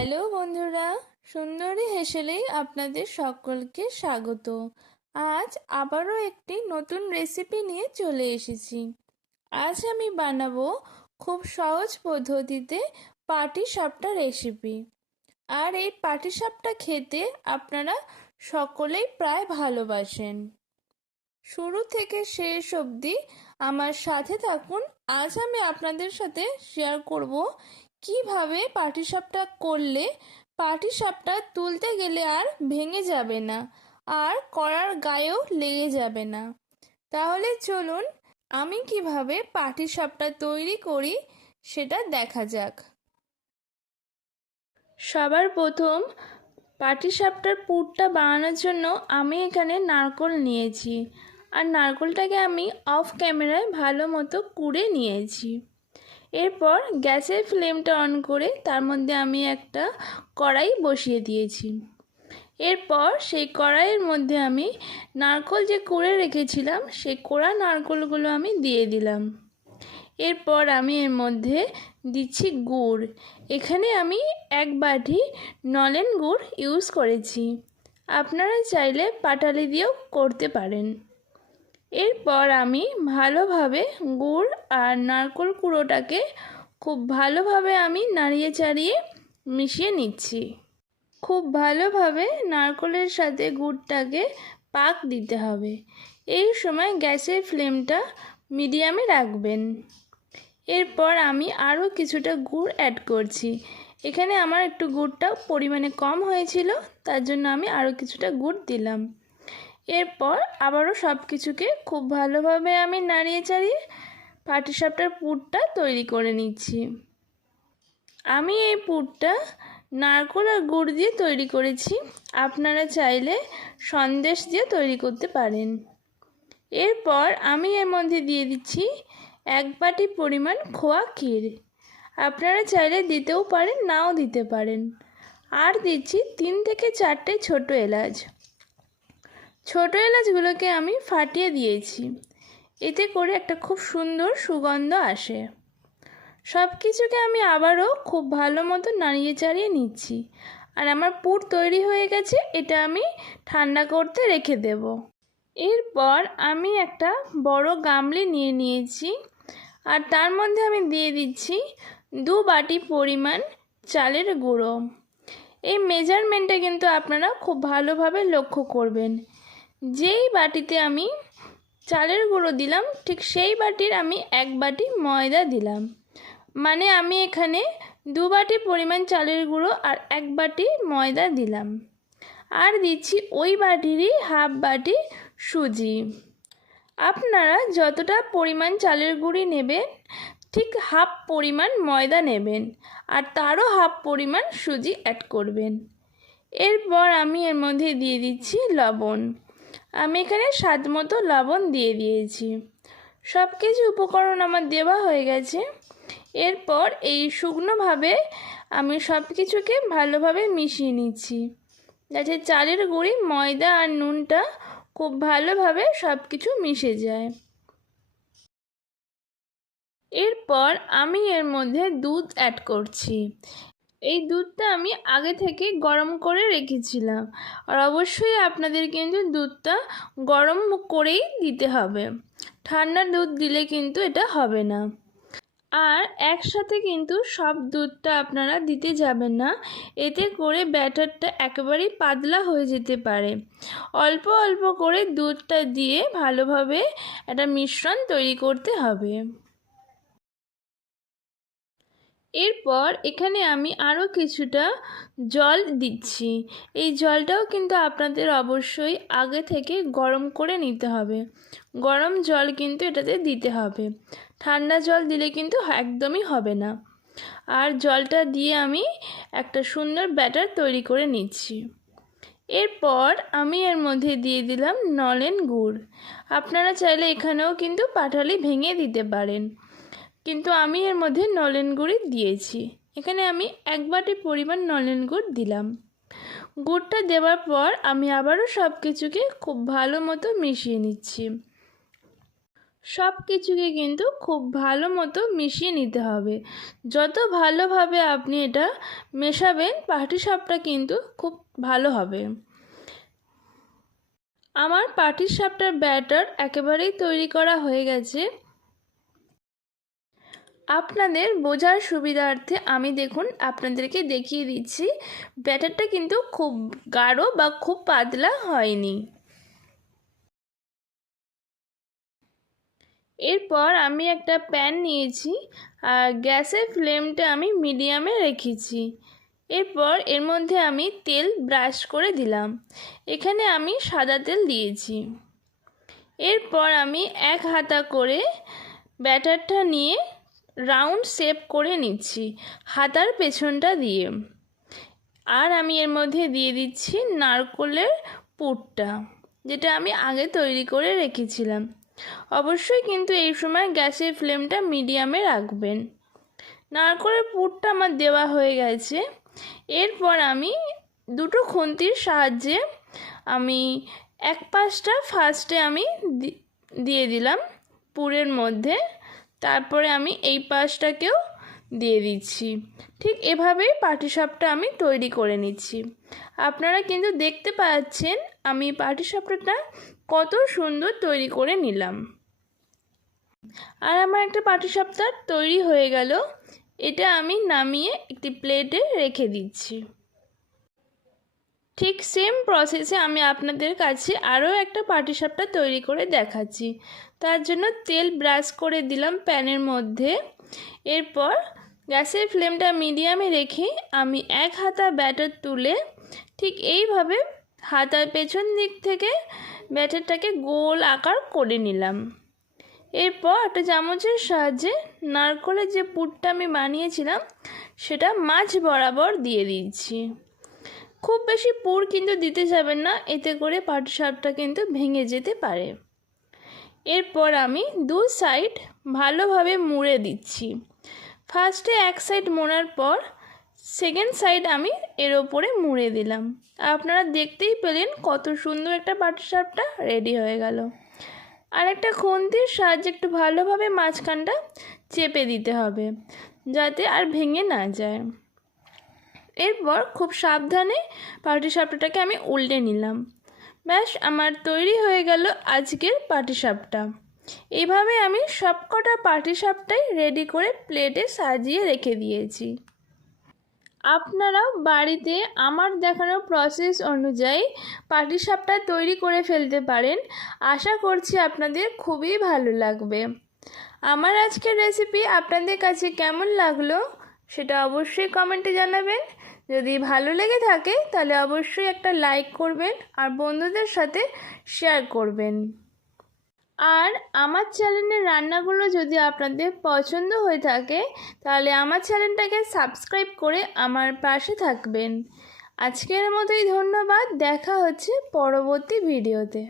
Hello বন্ধুরা, সুন্দরী হেসেলেই আপনাদের সকলকে স্বাগত। আজ আবারও একটি নতুন রেসিপি নিয়ে চলে এসেছি। আজ আমি বানাবো খুব সহজ পদ্ধতিতে পাটিসাপটা রেসিপি। আর এই পাটিসাপটা খেতে আপনারা সকলেই প্রায় ভালোবাসেন। শুরু থেকে শেষ অবধি আমার সাথে থাকুন। আজ আমি আপনাদের সাথে শেয়ার করব কিভাবে পাটিসাপটা করলে পাটিসাপটা তুলতে গেলে আর ভেঙে যাবে না, আর কড়ার গায়েও লেগে যাবে না। তাহলে চলুন আমি কিভাবে পাটিসাপটা তৈরি করি সেটা দেখা যাক। সবার প্রথম পাটিসাপটার পুরটা বানানোর জন্য আমি এখানে নারকেল নিয়েছি, আর নারকেলটাকে আমি অফ ক্যামেরায় ভালো মতো কুড়ে নিয়েছি। এরপর গ্যাসের ফ্লেমটা অন করে তার মধ্যে আমি একটা কড়াই বসিয়ে দিয়েছি। এরপর সেই কড়াইয়ের মধ্যে আমি নারকেল যে কুড়ে রেখেছিলাম সেই কোড়া নারকেলগুলো আমি দিয়ে দিলাম। এরপর আমি এর মধ্যে দিচ্ছি গুড়। এখানে আমি 1 বাটি নলেন গুড় ইউজ করেছি, আপনারা চাইলে পাটালি দিয়েও করতে পারেন। এরপর আমি ভালোভাবে গুড় আর নারকেল কুড়োটাকে খুব ভালোভাবে আমি নাড়িয়ে চাড়িয়ে মিশিয়ে নিচ্ছি। খুব ভালোভাবে নারকেলের সাথে গুড়টাকে পাক দিতে হবে। এই সময় গ্যাসের ফ্লেমটা মিডিয়ামে রাখবেন। এরপর আমি আরও কিছুটা গুড় অ্যাড করছি। এখানে আমার একটু গুড়টা পরিমাণে কম হয়েছিল, তার জন্য আমি আরও কিছুটা গুড় দিলাম। এরপর আবারও সব কিছুকে খুব ভালোভাবে আমি নাড়িয়ে চাড়িয়ে পাটিসাপটার পুরটা তৈরি করে নিচ্ছি। আমি এই পুরটা নারকেল আর গুড় দিয়ে তৈরি করেছি, আপনারা চাইলে সন্দেশ দিয়ে তৈরি করতে পারেন। এরপর আমি এর মধ্যে দিয়ে দিচ্ছি 1 বাটি পরিমাণ খোয়া ক্ষীর, আপনারা চাইলে দিতেও পারেন নাও দিতে পারেন। আর দিচ্ছি 3 থেকে 4টে ছোটো এলাচ। ছোটো এলাচগুলোকে আমি ফাটিয়ে দিয়েছি, এতে করে একটা খুব সুন্দর সুগন্ধ আসে। সব কিছুকে আমি আবারও খুব ভালো মতো নাড়িয়ে চাড়িয়ে নিচ্ছি। আর আমার পুর তৈরি হয়ে গেছে, এটা আমি ঠান্ডা করতে রেখে দেব। এরপর আমি একটা বড় গামলি নিয়ে নিয়েছি, আর তার মধ্যে আমি দিয়ে দিচ্ছি 2 বাটি পরিমাণ চালের গুঁড়ো। এই মেজারমেন্টটা কিন্তু আপনারা খুব ভালোভাবে লক্ষ্য করবেন। যেই বাটিতে আমি চালের গুঁড়ো দিলাম ঠিক সেই বাটির আমি 1 বাটি ময়দা দিলাম। মানে আমি এখানে 2 বাটি পরিমাণ চালের গুঁড়ো আর 1 বাটি ময়দা দিলাম। আর দিচ্ছি ওই বাটিরই হাফ বাটি সুজি। আপনারা যতটা পরিমাণ চালের গুঁড়ি নেবেন ঠিক হাফ পরিমাণ ময়দা নেবেন, আর তারও হাফ পরিমাণ সুজি অ্যাড করবেন। এরপর আমি এর মধ্যে দিয়ে দিচ্ছি লবণ। আমি এখানে স্বাদ মতো লবণ দিয়ে দিয়েছি। সব কিছু উপকরণ আমার দেওয়া হয়ে গেছে। এরপর এই শুকনোভাবে আমি সব কিছুকে ভালোভাবে মিশিয়ে নিচ্ছি, যাতে চালের গুঁড়ি ময়দা আর নুনটা খুব ভালোভাবে সব কিছু মিশে যায়। এরপর আমি এর মধ্যে দুধ অ্যাড করছি। এই দুধটা আমি আগে থেকে গরম করে রেখেছিলাম, আর অবশ্যই আপনাদের কিন্তু দুধটা গরম করেই দিতে হবে, ঠান্ডা দুধ দিলে কিন্তু এটা হবে না। আর একসাথে কিন্তু সব দুধটা আপনারা দিতে যাবেন না, এতে করে ব্যাটারটা একেবারেই পাতলা হয়ে যেতে পারে। অল্প অল্প করে দুধটা দিয়ে ভালোভাবে একটা মিশ্রণ তৈরি করতে হবে। এরপর এখানে আমি আরও কিছুটা জল দিচ্ছি। এই জলটাও কিন্তু আপনাদের অবশ্যই আগে থেকে গরম করে নিতে হবে। গরম জল কিন্তু এটাতে দিতে হবে, ঠান্ডা জল দিলে কিন্তু একদমই হবে না। আর জলটা দিয়ে আমি একটা সুন্দর ব্যাটার তৈরি করে নিচ্ছি। এরপর আমি এর মধ্যে দিয়ে দিলাম নলেন গুড়। আপনারা চাইলে এখানেও কিন্তু পাটালি ভেঙে দিতে পারেন, কিন্তু আমি এর মধ্যে নলেন গুড়ই দিয়েছি। এখানে আমি 1 বাটি পরিমাণ নলেন গুড় দিলাম। গুড়টা দেওয়ার পর আমি আবারও সব কিছুকে খুব ভালো মতো মিশিয়ে নিচ্ছি। সব কিছুকে কিন্তু খুব ভালো মতো মিশিয়ে নিতে হবে। যত ভালোভাবে আপনি এটা মেশাবেন পাটিসাপটা কিন্তু খুব ভালো হবে। আমার পাটিসাপটার ব্যাটার একেবারেই তৈরি করা হয়ে গেছে। আপনাদের বোঝার সুবিধার্থে আমি দেখুন আপনাদেরকে দেখিয়ে দিচ্ছি, ব্যাটারটা কিন্তু খুব গাঢ় বা খুব পাতলা হয়নি। এরপর আমি একটা প্যান নিয়েছি আর গ্যাসের ফ্লেমটা আমি মিডিয়ামে রেখেছি। এরপর এর মধ্যে আমি তেল ব্রাশ করে দিলাম। এখানে আমি সাদা তেল দিয়েছি। এরপর আমি এক হাতা করে ব্যাটারটা নিয়ে রাউন্ড শেপ করে নিচ্ছি হাতার পেছনটা দিয়ে। আর আমি এর মধ্যে দিয়ে দিচ্ছি নারকেলের পুরটা, যেটা আমি আগে তৈরি করে রেখেছিলাম। অবশ্যই কিন্তু এই সময় গ্যাসের ফ্লেমটা মিডিয়ামে রাখবেন। নারকেলের পুরটা আমার দেওয়া হয়ে গেছে। এরপর আমি দুটো খুন্তির সাহায্যে আমি এক পাশটা ফার্স্টে আমি দিয়ে দিলাম পুরের মধ্যে, তারপরে আমি এই পাশটাকেও দিয়ে দিচ্ছি। ঠিক এভাবেই পাটিসাপটা আমি তৈরি করে নিচ্ছি। আপনারা কিন্তু দেখতে পাচ্ছেন আমি পাটিসাপটাটা কত সুন্দর তৈরি করে নিলাম। আর আমার একটা পাটিসাপটা তৈরি হয়ে গেল। এটা আমি নামিয়ে একটি প্লেটে রেখে দিচ্ছি। ঠিক সেম প্রসেসে আমি আপনাদের কাছে আরও একটা পাটিসাপটা তৈরি করে দেখাচ্ছি। তার জন্য তেল ব্রাশ করে দিলাম প্যানের মধ্যে। এরপর গ্যাসের ফ্লেমটা মিডিয়ামে রেখে আমি এক হাতা ব্যাটার তুলে ঠিক এইভাবে হাতার পেছন দিক থেকে ব্যাটারটাকে গোল আকার করে নিলাম। এরপর একটা চামচের সাহায্যে নারকেলের যে পুরটা আমি বানিয়েছিলাম সেটা মাঝ বরাবর দিয়ে দিচ্ছি। খুব বেশি পুর কিন্তু দিতে যাবেন না, এতে করে পাটিসাপটা কিন্তু ভেঙে যেতে পারে। এরপর আমি দু সাইড ভালোভাবে মুড়ে দিচ্ছি। ফার্স্টে এক সাইড মোড়ার পর সেকেন্ড সাইড আমি এর ওপরে মুড়ে দিলাম। আপনারা দেখতেই পেলেন কত সুন্দর একটা পাটিসাপটা রেডি হয়ে গেল। আর একটা খুন্তির সাহায্যে একটু ভালোভাবে মাঝখানটা চেপে দিতে হবে যাতে আর ভেঙে না যায়। এরপর খুব সাবধানে পাটিসাপটাটাকে আমি উল্টে নিলাম। ব্যাস আমার তৈরি হয়ে গেল আজকের পাটিসাপটা। এইভাবে আমি সবকটা পাটিসাপটাই রেডি করে প্লেটে সাজিয়ে রেখে দিয়েছি। আপনারাও বাড়িতে আমার দেখানো প্রসেস অনুযায়ী পাটিসাপটা তৈরি করে ফেলতে পারেন। আশা করছি আপনাদের খুবই ভালো লাগবে। আমার আজকের রেসিপি আপনাদের কাছে কেমন লাগলো সেটা অবশ্যই কমেন্টে জানাবেন। যদি ভালো লেগে থাকে তাহলে অবশ্যই একটা লাইক করবেন আর বন্ধুদের সাথে শেয়ার করবেন। আর আমার চ্যানেলের রান্নাগুলো যদি আপনাদের পছন্দ হয়ে থাকে তাহলে আমার চ্যানেলটাকে সাবস্ক্রাইব করে আমার পাশে থাকবেন। আজকের মতোই ধন্যবাদ। দেখা হচ্ছে পরবর্তী ভিডিওতে।